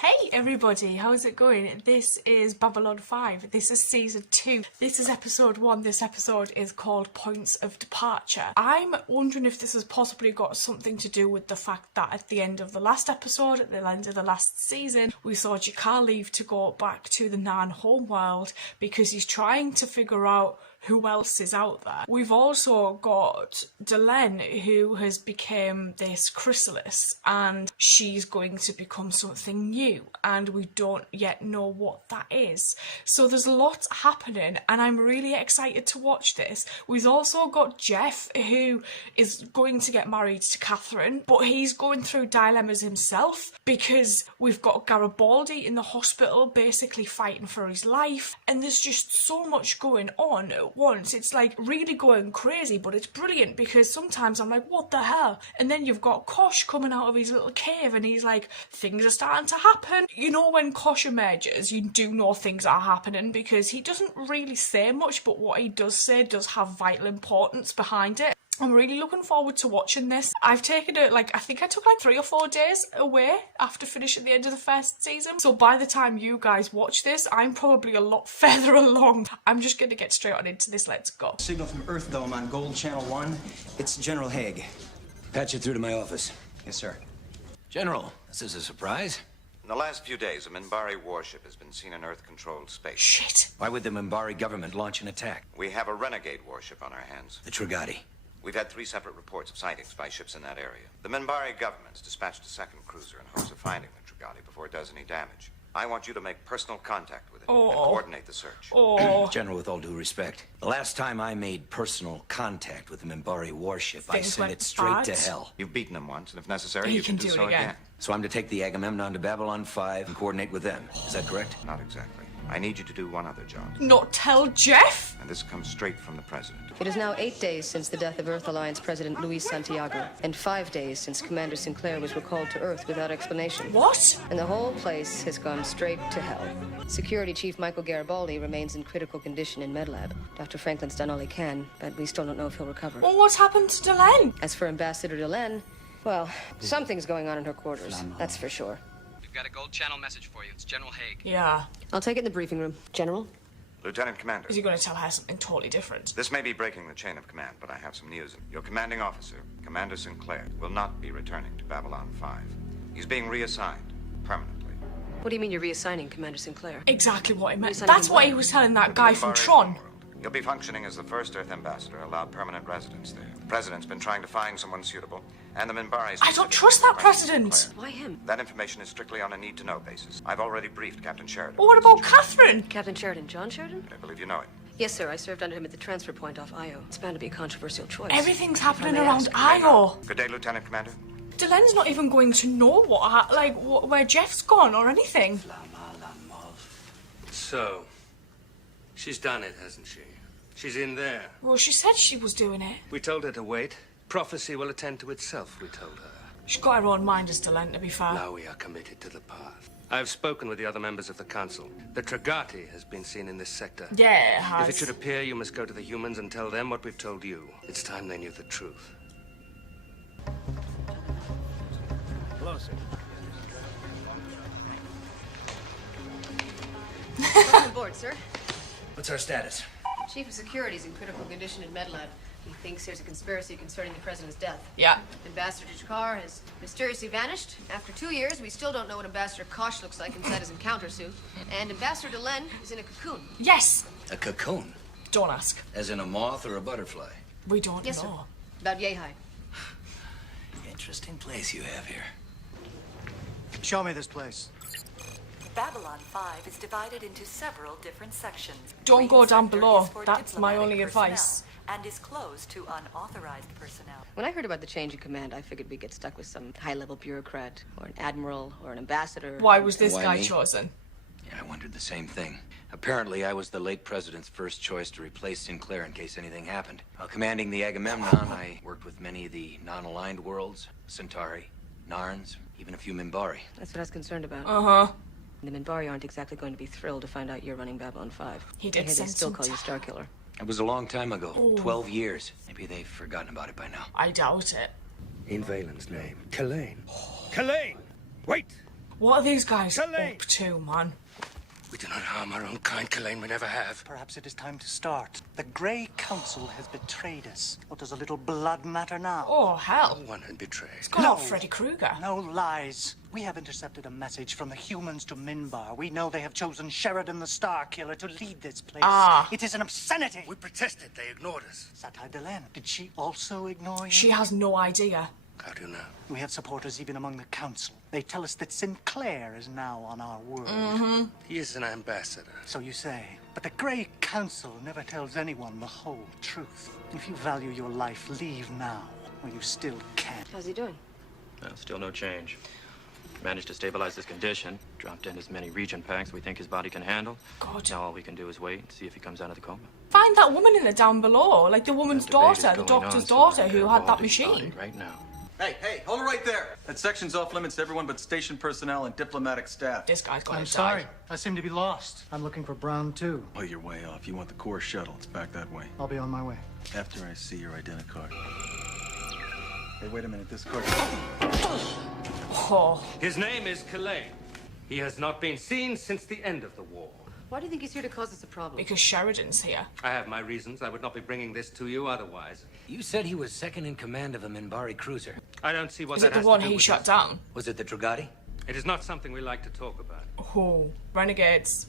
Hey everybody, how's it going? This is Babylon 5. This is season 2. This is episode 1. This episode is called Points of Departure. I'm wondering if this has possibly got something to do with the fact that at the end of the last episode, at the end of the last season, we saw Jakar leave to go back to the Narn homeworld because he's trying to figure out who else is out there. We've also got Delenn, who has become this chrysalis, and she's going to become something new, and we don't yet know what that is. So there's lots happening, and I'm really excited to watch this. We've also got Jeff, who is going to get married to Catherine, but he's going through dilemmas himself because we've got Garibaldi in the hospital basically fighting for his life, and there's just so much going on at once. It's like really going crazy, but it's brilliant because sometimes I'm like, what the hell? And then you've got Kosh coming out of his little cave and he's like, things are starting to happen. You know, when Kosh emerges, you do know things are happening because he doesn't really say much, but what he does say does have vital importance behind it. I'm really looking forward to watching this. I've taken it, I think I took 3 or 4 days away after finishing the end of the first season. So by the time you guys watch this, I'm probably a lot further along. I'm just going to get straight on into this. Let's go. Signal from Earth Dome on Gold Channel 1. It's General Haig. Patch it through to my office. Yes, sir. General, this is a surprise. In the last few days, a Minbari warship has been seen in Earth-controlled space. Shit. Why would the Minbari government launch an attack? We have a renegade warship on our hands. The Trigati. We've had 3 separate reports of sightings by ships in that area. The Minbari government's dispatched a second cruiser in hopes of finding the Trigati before it does any damage. I want you to make personal contact with it and coordinate the search. General, with all due respect, the last time I made personal contact with the Minbari warship, I sent it straight to hell. You've beaten them once, and if necessary, He you can can do do it so again. again. So I'm to take the Agamemnon to Babylon 5 and coordinate with them. Is that correct? Not exactly. I need you to do one other job, Not tell Jeff? and this comes straight from the president. It is now 8 days since the death of Earth Alliance President Luis Santiago, and 5 days since Commander Sinclair was recalled to Earth without explanation. What? And the whole place has gone straight to hell. Security Chief Michael Garibaldi remains in critical condition in MedLab. Dr. Franklin's done all he can, but we still don't know if he'll recover. Well, what's happened to Delenn? As for Ambassador Delenn, well, something's going on in her quarters, that's for sure. We've got a gold channel message for you. It's General Haig. Yeah. I'll take it in the briefing room. General? Lieutenant Commander, Is he going to tell her something totally different? this may be breaking the chain of command, but I have some news. Your commanding officer, Commander Sinclair, will not be returning to Babylon 5. He's being reassigned permanently. What do you mean you're reassigning Commander Sinclair? Exactly what he meant. Reassigning That's him what where? he was telling that The guy from Minbari Tron. homeworld. He'll be functioning as the first Earth ambassador allowed permanent residence there. The president's been trying to find someone suitable, and the Minbari's... I don't trust that president. Why him? That information is strictly on a need-to-know basis. I've already briefed Captain Sheridan. Well, what about Catherine? Captain Sheridan. John Sheridan? I believe you know him. Yes, sir. I served under him at the transfer point off Io. It's bound to be a controversial choice. Everything's If I happening may around ask. Io. Good day, Lieutenant Commander. Delenn's not even going to know where Jeff's gone or anything. So, she's done it, hasn't she? She's in there. Well, she said she was doing it. We told her to wait. Prophecy will attend to itself, we told her. She's got her own mind as Delenn, to be fair. Now we are committed to the path. I've spoken with the other members of the council. The Trigati has been seen in this sector. Yeah, it has. If it should appear, you must go to the humans and tell them what we've told you. It's time they knew the truth. Welcome aboard, sir. What's our status? Chief of Security's in critical condition in MedLab. He thinks there's a conspiracy concerning the president's death. Yeah. Ambassador Jakar has mysteriously vanished. After 2 years, we still don't know what Ambassador Kosh looks like inside his encounter suit. And Ambassador Delenn is in a cocoon. Yes. A cocoon? Don't ask. As in a moth or a butterfly? We don't Yes, sir. know. About yay high. Interesting place you have here. Show me this place. Babylon 5 is divided into several different sections. Don't Green go down sector below. is for That's my diplomatic only personnel advice. And is closed to unauthorized personnel. When I heard about the change in command, I figured we'd get stuck with some high-level bureaucrat, or an admiral, or an ambassador. Why was this Why guy me? chosen? Yeah, I wondered the same thing. Apparently, I was the late president's first choice to replace Sinclair in case anything happened. While commanding the Agamemnon, I worked with many of the non-aligned worlds, Centauri, Narns, even a few Minbari. That's what I was concerned about. Uh-huh. The Minbari aren't exactly going to be thrilled to find out you're running Babylon 5. He did I hear they send still some call you talent. Starkiller. It was a long time ago. Ooh. 12 years. Maybe they've forgotten about it by now. I doubt it. In Valen's name. Kalain. Kalain! Wait! What are these guys up to, man? We do not harm our own kind, Kalain. We never have. Perhaps it is time to start. The Grey Council has betrayed us. What does a little blood matter now? Oh, hell. No one had betrayed. It's got out Freddy Krueger. No lies. We have intercepted a message from the humans to Minbar. We know they have chosen Sheridan the Star Killer to lead this place. It is an obscenity. We protested. They ignored us. Satai Delenn, did she also ignore you? She has no idea. How do you know? We have supporters even among the council. They tell us that Sinclair is now on our world. He is an ambassador. So you say. But the Grey Council never tells anyone the whole truth. If you value your life, leave now, while you still can. How's he doing? Well, still no change. Managed to stabilize his condition. Dropped in as many region packs we think his body can handle. God. Now all we can do is wait and see if he comes out of the coma. Find that woman in it down below. Like the woman's daughter, the doctor's daughter who had that machine. Right now. Hey, hold it right there. That section's off limits to everyone but station personnel and diplomatic staff. This guy's gonna I'm die. sorry. I seem to be lost. I'm looking for Brown, too. Oh, you're way off. You want the core shuttle. It's back that way. I'll be on my way. After I see your identicard. Hey, wait a minute. This card... Oh. His name is Kalain. He has not been seen since the end of the war. Why do you think he's here to cause us a problem? Because Sheridan's here. I have my reasons. I would not be bringing this to you otherwise. You said he was second in command of a Minbari cruiser. I don't see what Is that it the has one to do he with shot this. down? Was it the Trigati? It is not something we like to talk about. Oh, renegades.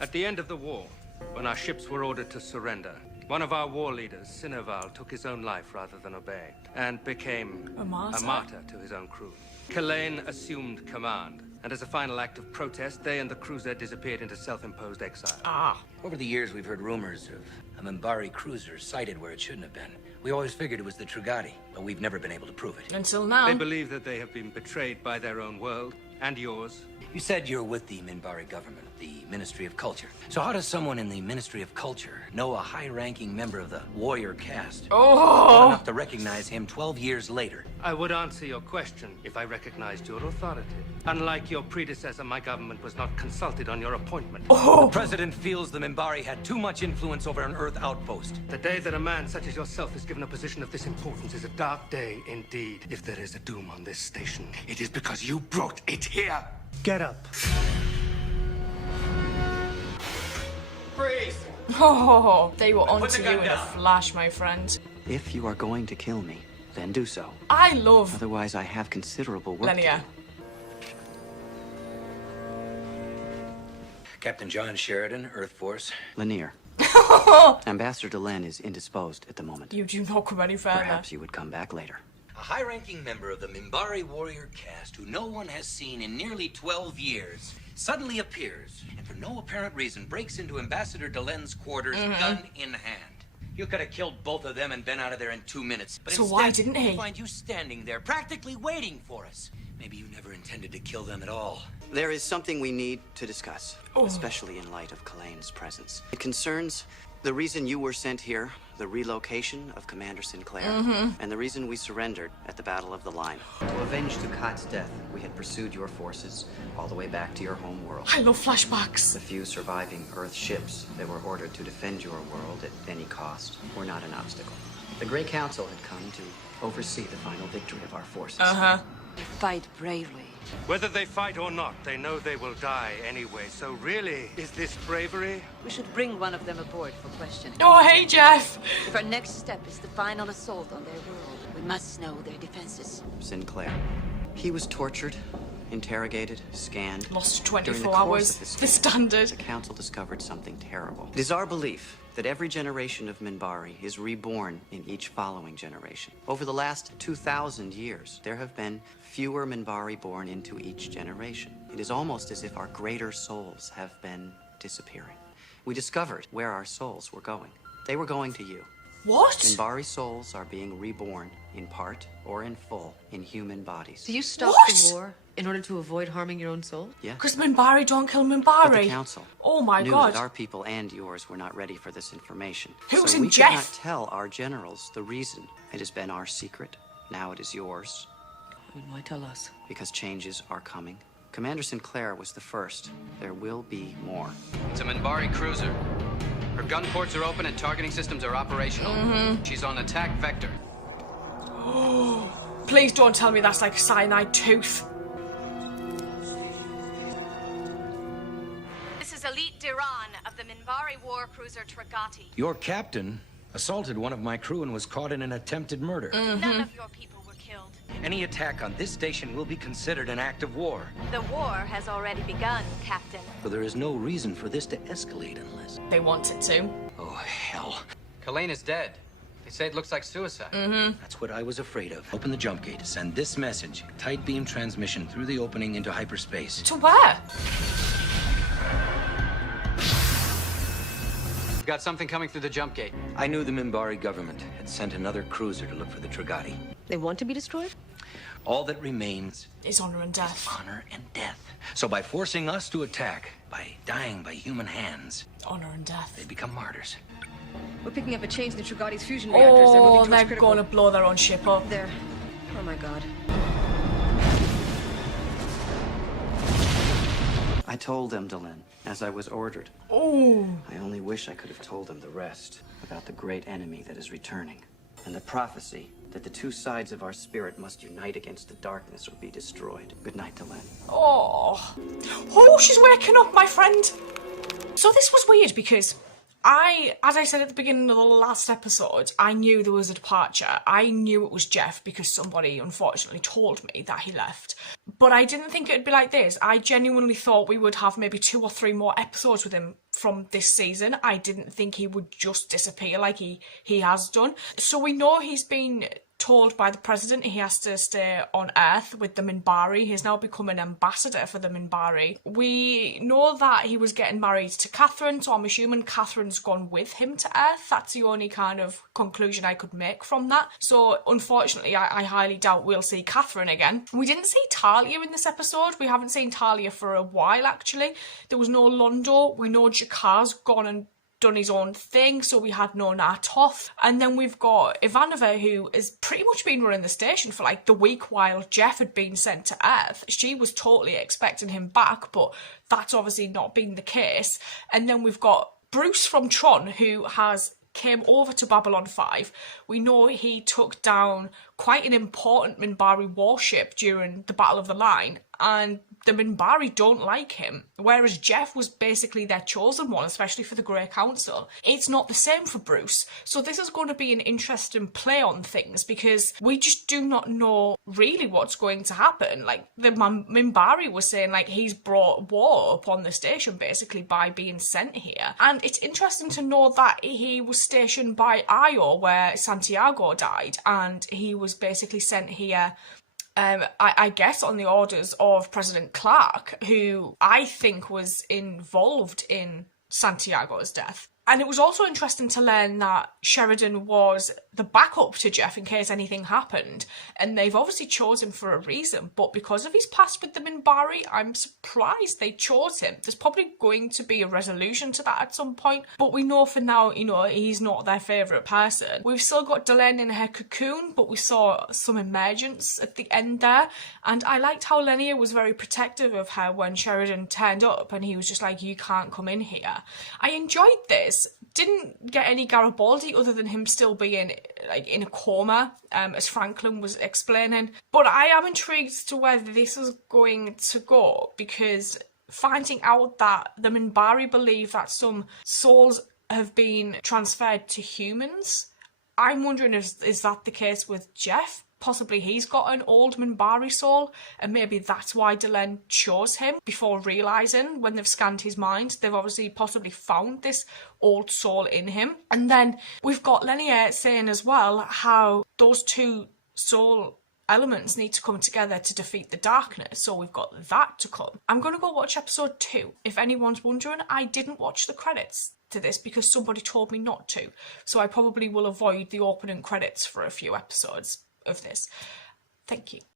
At the end of the war, when our ships were ordered to surrender, one of our war leaders, Sinoval, took his own life rather than obey, and became A martyr? to his own crew. Kalain assumed command, and as a final act of protest, they and the cruiser disappeared into self-imposed exile. Over the years, we've heard rumors of a Minbari cruiser sighted where it shouldn't have been. We always figured it was the Trigati, but we've never been able to prove it. Until now. They believe that they have been betrayed by their own world, and yours. You said you're with the Minbari government, the Ministry of Culture. So how does someone in the Ministry of Culture know a high-ranking member of the warrior caste? Well enough to recognize him 12 years later. I would answer your question if I recognized your authority. Unlike your predecessor, my government was not consulted on your appointment. The president feels the Minbari had too much influence over an Earth outpost. The day that a man such as yourself is given a position of this importance is a dark day indeed. If there is a doom on this station, it is because you brought it here. Get up. Freeze! Oh, they were onto the you gun in a down. flash, my friend. If you are going to kill me, then do so. I love Otherwise, I have considerable work to Lenia. do. Captain John Sheridan, Earth Force. Lanier. Ambassador Delenn is indisposed at the moment. You do not come any further. Perhaps you would come back later. A high-ranking member of the Minbari warrior caste who no one has seen in nearly 12 years suddenly appears and for no apparent reason breaks into Ambassador Delenn's quarters, gun in hand. You could have killed both of them and been out of there in 2 minutes. But So instead, why didn't he? we find you standing there, practically waiting for us. Maybe you never intended to kill them at all. There is something we need to discuss, especially in light of Kalain's presence. It concerns the reason you were sent here, the relocation of Commander Sinclair, and the reason we surrendered at the Battle of the Line. To avenge Ducat's death, we had pursued your forces all the way back to your home world. I love flashbacks. The few surviving Earth ships that were ordered to defend your world at any cost were not an obstacle. The Grey Council had come to oversee the final victory of our forces. Fight bravely. Whether they fight or not, they know they will die anyway. So really, is this bravery? We should bring one of them aboard for questioning. Oh, hey, Jeff. If our next step is the final assault on their world, we must know their defenses. Sinclair. He was tortured, interrogated, scanned. Lost During the 24 course hours. of this The standard. The Council discovered something terrible. It is our belief that every generation of Minbari is reborn in each following generation. Over the last 2,000 years, there have been fewer Minbari born into each generation. It is almost as if our greater souls have been disappearing. We discovered where our souls were going. They were going to you. What? Minbari souls are being reborn in part or in full in human bodies. So you stopped What? the war in order to avoid harming your own soul? Yes. Because Minbari don't kill But Minbari. the Council Oh my knew god. that our people and yours were not ready for this information. Who's so in we Jeff? could not tell our generals the reason. It has been our secret. Now it is yours. And why tell us? Because changes are coming. Commander Sinclair was the first. There will be more. It's a Minbari cruiser. Her gun ports are open and targeting systems are operational. She's on attack vector. Please don't tell me that's like a cyanide tooth. This is Elite Diran of the Minbari war cruiser Tragati. Your captain assaulted one of my crew and was caught in an attempted murder. None of your people were killed. Any attack on this station will be considered an act of war. The war has already begun, Captain. So there is no reason for this to escalate unless... They want it to. Oh, hell. Kalain is dead. They say it looks like suicide. That's what I was afraid of. Open the jump gate. Send this message. Tight beam transmission through the opening into hyperspace. To where? We've got something coming through the jump gate. I knew the Minbari government had sent another cruiser to look for the Tragati. They want to be destroyed? All that remains is honor and death. Honor and death. So by forcing us to attack, by dying by human hands, honor and death, they become martyrs. We're picking up a change in the Tragati's fusion reactors. They're moving towards they're critical. gonna blow their own ship up. There. Oh my god. I told them, Delenn, as I was ordered. Oh. I only wish I could have told them the rest about the great enemy that is returning, and the prophecy that the two sides of our spirit must unite against the darkness or be destroyed. Good night, Delenn. Oh. Oh, she's waking up, my friend. So this was weird because as I said at the beginning of the last episode, I knew there was a departure. I knew it was Jeff because somebody unfortunately told me that he left. But I didn't think it'd be like this. I genuinely thought we would have maybe 2 or 3 more episodes with him from this season. I didn't think he would just disappear like he has done. So we know he's been told by the president he has to stay on Earth with the Minbari. He's now become an ambassador for the Minbari. We know that he was getting married to Catherine, so I'm assuming Catherine's gone with him to Earth. That's the only kind of conclusion I could make from that. So unfortunately, I highly doubt we'll see Catherine again. We didn't see Talia in this episode. We haven't seen Talia for a while, actually. There was no Londo. We know Jakar's gone and done his own thing, so we had no Natoth. And then we've got Ivanova, who has pretty much been running the station for like the week while Jeff had been sent to Earth. She was totally expecting him back, but that's obviously not been the case. And then we've got Bruce from Tron, who came over to Babylon 5. We know he took down quite an important Minbari warship during the Battle of the Line, and the Minbari don't like him, whereas Jeff was basically their chosen one, especially for the Grey Council. It's not the same for Bruce, so this is going to be an interesting play on things because we just do not know really what's going to happen. Like, the Minbari was saying, like, he's brought war upon the station basically by being sent here, and it's interesting to know that he was stationed by Io, where Santiago died, and he was basically sent here I guess on the orders of President Clark, who I think was involved in Santiago's death. And it was also interesting to learn that Sheridan was the backup to Jeff in case anything happened. And they've obviously chosen him for a reason, but because of his past with the Minbari, I'm surprised they chose him. There's probably going to be a resolution to that at some point, but we know for now, you know, he's not their favourite person. We've still got Delenn in her cocoon, but we saw some emergence at the end there. And I liked how Lenia was very protective of her when Sheridan turned up and he was just like, you can't come in here. I enjoyed this. Didn't get any Garibaldi other than him still being like in a coma, as Franklin was explaining. But I am intrigued as to where this is going to go, because finding out that the Minbari believe that some souls have been transferred to humans, I'm wondering if is that the case with Jeff? Possibly he's got an old Minbari soul, and maybe that's why Delenn chose him before realising when they've scanned his mind. They've obviously possibly found this old soul in him. And then we've got Lenia saying as well how those two soul elements need to come together to defeat the darkness, so we've got that to come. I'm going to go watch episode 2. If anyone's wondering, I didn't watch the credits to this because somebody told me not to, so I probably will avoid the opening credits for a few episodes of this. Thank you.